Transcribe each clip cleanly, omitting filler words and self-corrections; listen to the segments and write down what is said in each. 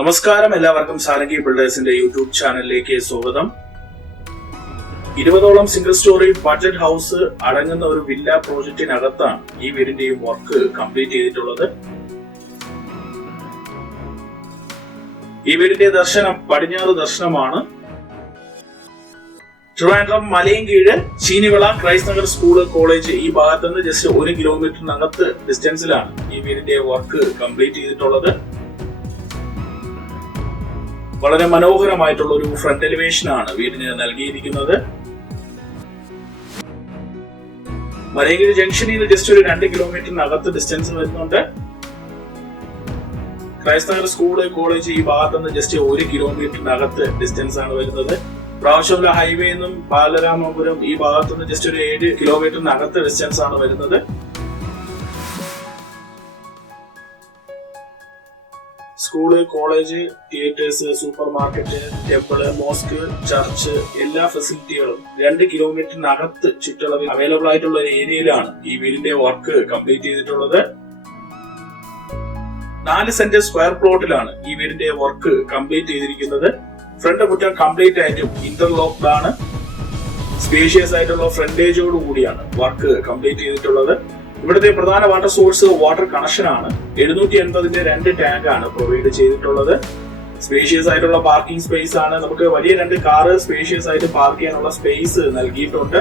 നമസ്കാരം, എല്ലാവർക്കും സാരംഗി ബിൽഡേഴ്സിന്റെ യൂട്യൂബ് ചാനലിലേക്ക് സ്വാഗതം. 20ഓളം സിംഗിൾ സ്റ്റോറി ബഡ്ജറ്റ് ഹൗസ് അടങ്ങുന്ന ഒരു വില്ല പ്രോജക്റ്റിനകത്താണ് ഈ വീടിന്റെയും വർക്ക് കംപ്ലീറ്റ് ചെയ്തിട്ടുള്ളത്. ഈ വീടിന്റെ ദർശനം പടിഞ്ഞാറ് ദർശനമാണ്. Trivandrum Malayinkeezhu Cheenivila Christ Nagar school college ഈ ഭാഗത്ത് നിന്ന് ജസ്റ്റ് 1 കിലോമീറ്ററിനകത്ത് ഡിസ്റ്റൻസിലാണ് ഈ വീടിന്റെ വർക്ക് കംപ്ലീറ്റ് ചെയ്തിട്ടുള്ളത്. വളരെ മനോഹരമായിട്ടുള്ള ഒരു ഫ്രണ്ട് എലിവേഷൻ ആണ് വീടിന് നൽകിയിരിക്കുന്നത്. മലയൻകീഴ് ജംഗ്ഷനിൽ നിന്ന് ജസ്റ്റ് ഒരു 2 കിലോമീറ്ററിനകത്ത് ഡിസ്റ്റൻസ് വരുന്നുണ്ട്. ക്രൈസ്റ്റ് നഗർ സ്കൂള് കോളേജ് ഈ ഭാഗത്ത് നിന്ന് ജസ്റ്റ് 1 കിലോമീറ്ററിനകത്ത് ഡിസ്റ്റൻസ് ആണ് വരുന്നത്. പ്രാവശ്യമുള്ള ഹൈവേ നിന്നും ബാലരാമപുരം ഈ ഭാഗത്ത് നിന്ന് ജസ്റ്റ് ഒരു 7 കിലോമീറ്ററിനകത്ത് ഡിസ്റ്റൻസ് ആണ് വരുന്നത്. School, college, theatres, super market, temple, mosque, church എല്ലാ ഫെസിലിറ്റികളും 2 കിലോമീറ്ററിനകത്ത് ചുറ്റളവിൽ അവൈലബിൾ ആയിട്ടുള്ള ഒരു ഏരിയയിലാണ് ഈ വീടിന്റെ വർക്ക് കംപ്ലീറ്റ് ചെയ്തിട്ടുള്ളത്. 4 സെന്റ് സ്ക്വയർ പ്ലോട്ടിലാണ് ഈ വീടിന്റെ വർക്ക് കംപ്ലീറ്റ് ചെയ്തിരിക്കുന്നത്. ഫ്രണ്ട് മുറ്റം കംപ്ലീറ്റ് ആയിട്ടും ഇന്റർലോക്ഡ് ആണ്. സ്പേഷ്യസ് ആയിട്ടുള്ള ഫ്രണ്ടേജോട് കൂടിയാണ് വർക്ക് കംപ്ലീറ്റ് ചെയ്തിട്ടുള്ളത്. ഇവിടുത്തെ പ്രധാന വാട്ടർ സോഴ്സ് വാട്ടർ കണക്ഷൻ ആണ്. 780ന്റെ 2 ടാങ്ക് ആണ് പ്രൊവൈഡ് ചെയ്തിട്ടുള്ളത്. സ്പേഷ്യസ് ആയിട്ടുള്ള പാർക്കിംഗ് സ്പേസ് ആണ്. നമുക്ക് വലിയ 2 കാറ് സ്പേഷ്യസ് ആയിട്ട് പാർക്ക് ചെയ്യാനുള്ള സ്പേസ് നൽകിയിട്ടുണ്ട്.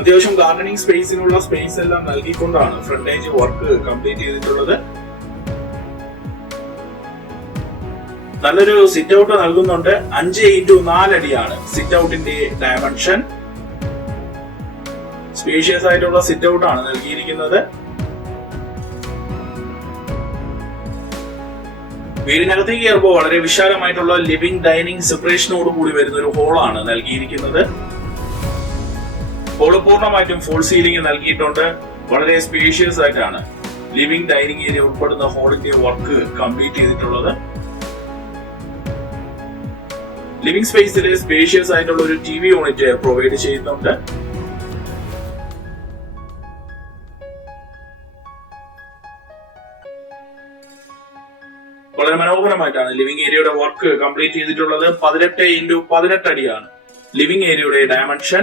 അത്യാവശ്യം ഗാർഡനിങ് സ്പേസിനുള്ള സ്പേസ് എല്ലാം നൽകിക്കൊണ്ടാണ് ഫ്രണ്ടേജ് വർക്ക് കംപ്ലീറ്റ് ചെയ്തിട്ടുള്ളത്. നല്ലൊരു സിറ്റ് ഔട്ട് നൽകുന്നുണ്ട്. 5x4 അടിയാണ് സിറ്റ് ഔട്ടിന്റെ ഡയമെൻഷൻ. സ്പേഷ്യസ് ആയിട്ടുള്ള സിറ്റ് ഔട്ട് ആണ് നൽകിയിരിക്കുന്നത്. വീടിനകത്തേക്ക് കയറുമ്പോൾ വളരെ വിശാലമായിട്ടുള്ള ലിവിംഗ് ഡൈനിങ് സെപ്പറേഷനോട് കൂടി വരുന്ന ഒരു ഹോളാണ് നൽകിയിരിക്കുന്നത്. ഹോള് പൂർണ്ണമായിട്ടും ഫോൾ സീലിംഗ് നൽകിയിട്ടുണ്ട്. വളരെ സ്പേഷ്യസ് ആയിട്ടാണ് ലിവിംഗ് ഡൈനിങ് ഏരിയ ഉൾപ്പെടുന്ന ഹോളിന്റെ വർക്ക് കംപ്ലീറ്റ് ചെയ്തിട്ടുള്ളത്. ലിവിംഗ് സ്പേസിൽ സ്പേഷ്യസ് ആയിട്ടുള്ള ഒരു TV യൂണിറ്റ് പ്രൊവൈഡ് ചെയ്യുന്നുണ്ട്. വളരെ മനോഹരമായിട്ടാണ് ലിവിംഗ് ഏരിയയുടെ വർക്ക് കംപ്ലീറ്റ് ചെയ്തിട്ടുള്ളത്. 18x18 അടിയാണ് ലിവിംഗ് ഏരിയയുടെ ഡയമെൻഷൻ.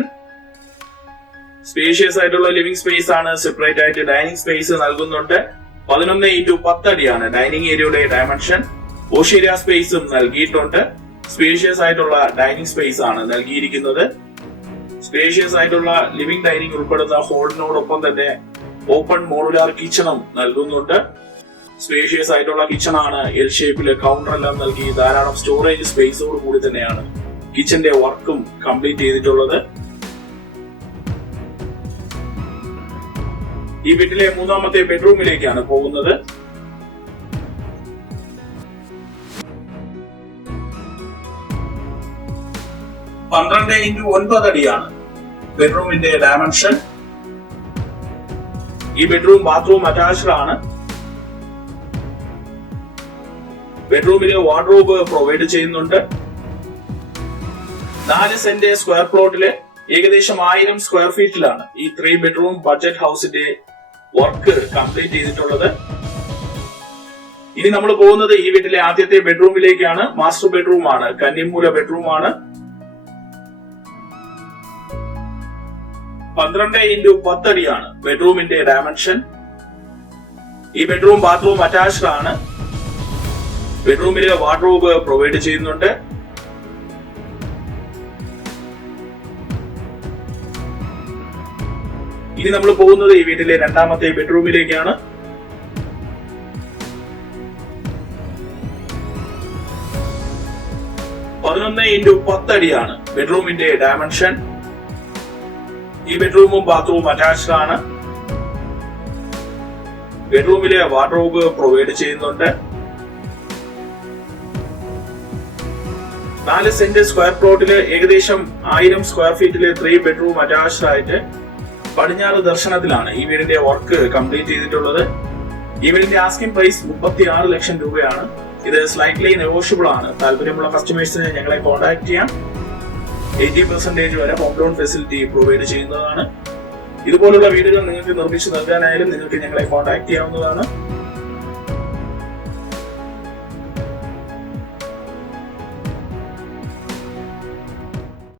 സ്പേഷ്യസ് ആയിട്ടുള്ള ലിവിംഗ് സ്പേസ് ആണ്. സെപ്പറേറ്റ് ആയിട്ട് ഡൈനിങ് സ്പേസ് നൽകുന്നുണ്ട്. 11x10 അടിയാണ് ഡൈനിങ് ഏരിയയുടെ ഡയമെൻഷൻ. വാഷ് ഏരിയ സ്പേസും നൽകിയിട്ടുണ്ട്. സ്പേഷ്യസ് ആയിട്ടുള്ള ഡൈനിങ് സ്പേസ് ആണ് നൽകിയിരിക്കുന്നത്. സ്പേഷ്യസ് ആയിട്ടുള്ള ലിവിംഗ് ഡൈനിങ് ഉൾപ്പെടുന്ന ഹോളിനോടൊപ്പം തന്നെ ഓപ്പൺ മോഡുലാർ കിച്ചണും നൽകുന്നുണ്ട്. സ്പേഷ്യസ് ആയിട്ടുള്ള കിച്ചൺ ആണ്. എൽ ഷേപ്പില് കൗണ്ടർ എല്ലാം നൽകി ധാരാളം സ്റ്റോറേജ് സ്പേസോട് കൂടി തന്നെയാണ് കിച്ചന്റെ വർക്കും കംപ്ലീറ്റ് ചെയ്തിട്ടുള്ളത്. ഈ വീട്ടിലെ 3ാമത്തെ ബെഡ്റൂമിലേക്കാണ് പോകുന്നത്. പന്ത്രണ്ട് ഇൻറ്റു 9 അടിയാണ് ബെഡ്റൂമിന്റെ ഡയമെൻഷൻ. ഈ ബെഡ്റൂം ബാത്റൂം അറ്റാച്ച്ഡ് ആണ്. ബെഡ്റൂമില് വാർഡ്രോബ് പ്രൊവൈഡ് ചെയ്യുന്നുണ്ട്. 4 സെന്റ് സ്ക്വയർ പ്ലോട്ടില് ഏകദേശം 1000 സ്ക്വയർ ഫീറ്റിലാണ് ഈ 3 ബെഡ്റൂം ബഡ്ജറ്റ് ഹൗസിന്റെ വർക്ക് കംപ്ലീറ്റ് ചെയ്തിട്ടുള്ളത്. ഇനി നമ്മൾ പോകുന്നത് ഈ വീട്ടിലെ ആദ്യത്തെ ബെഡ്റൂമിലേക്കാണ്. മാസ്റ്റർ ബെഡ്റൂം ആണ്. കന്നിമൂല ബെഡ്റൂം ആണ്. 12x10 അടിയാണ് ബെഡ്റൂമിന്റെ ഡയമെൻഷൻ. ഈ ബെഡ്റൂം ബാത്റൂം അറ്റാച്ച്ഡ് ആണ്. ബെഡ്റൂമിലെ വാർഡ്രോബ് പ്രൊവൈഡ് ചെയ്യുന്നുണ്ട്. ഇനി നമ്മൾ പോകുന്നത് ഈ വീട്ടിലെ 2ാമത്തെ ബെഡ്റൂമിലേക്കാണ്. 11x10 അടിയാണ് ബെഡ്റൂമിന്റെ ഡയമെൻഷൻ. ഈ ബെഡ്റൂമും ബാത്റൂം അറ്റാച്ച്ഡ് ആണ്. ബെഡ്റൂമിലെ വാർഡ്രോബ് പ്രൊവൈഡ് ചെയ്യുന്നുണ്ട്. 4 സെന്റ് സ്ക്വയർ പ്ലോട്ടില് ഏകദേശം 1000 സ്ക്വയർ ഫീറ്റില് 3 ബെഡ്റൂം അറ്റാച്ച്ഡ് ആയിട്ട് പടിഞ്ഞാറ് ദർശനത്തിലാണ് ഈ വീടിന്റെ വർക്ക് കംപ്ലീറ്റ് ചെയ്തിട്ടുള്ളത്. ഈ വീടിന്റെ ആസ്കിംഗ് പ്രൈസ് 36 ലക്ഷം രൂപയാണ്. ഇത് സ്ലൈറ്റ്ലി നെഗോഷ്യബിൾ ആണ്. താല്പര്യമുള്ള കസ്റ്റമേഴ്സിനെ ഞങ്ങളെ കോൺടാക്ട് ചെയ്യാം. 80% വരെ ഹോം ലോൺ ഫെസിലിറ്റി പ്രൊവൈഡ് ചെയ്യുന്നതാണ്. ഇതുപോലുള്ള വീടുകൾ നിങ്ങൾക്ക് നിർമ്മിച്ചു നൽകാനായാലും നിങ്ങൾക്ക് ഞങ്ങളെ കോൺടാക്ട് ചെയ്യാവുന്നതാണ്.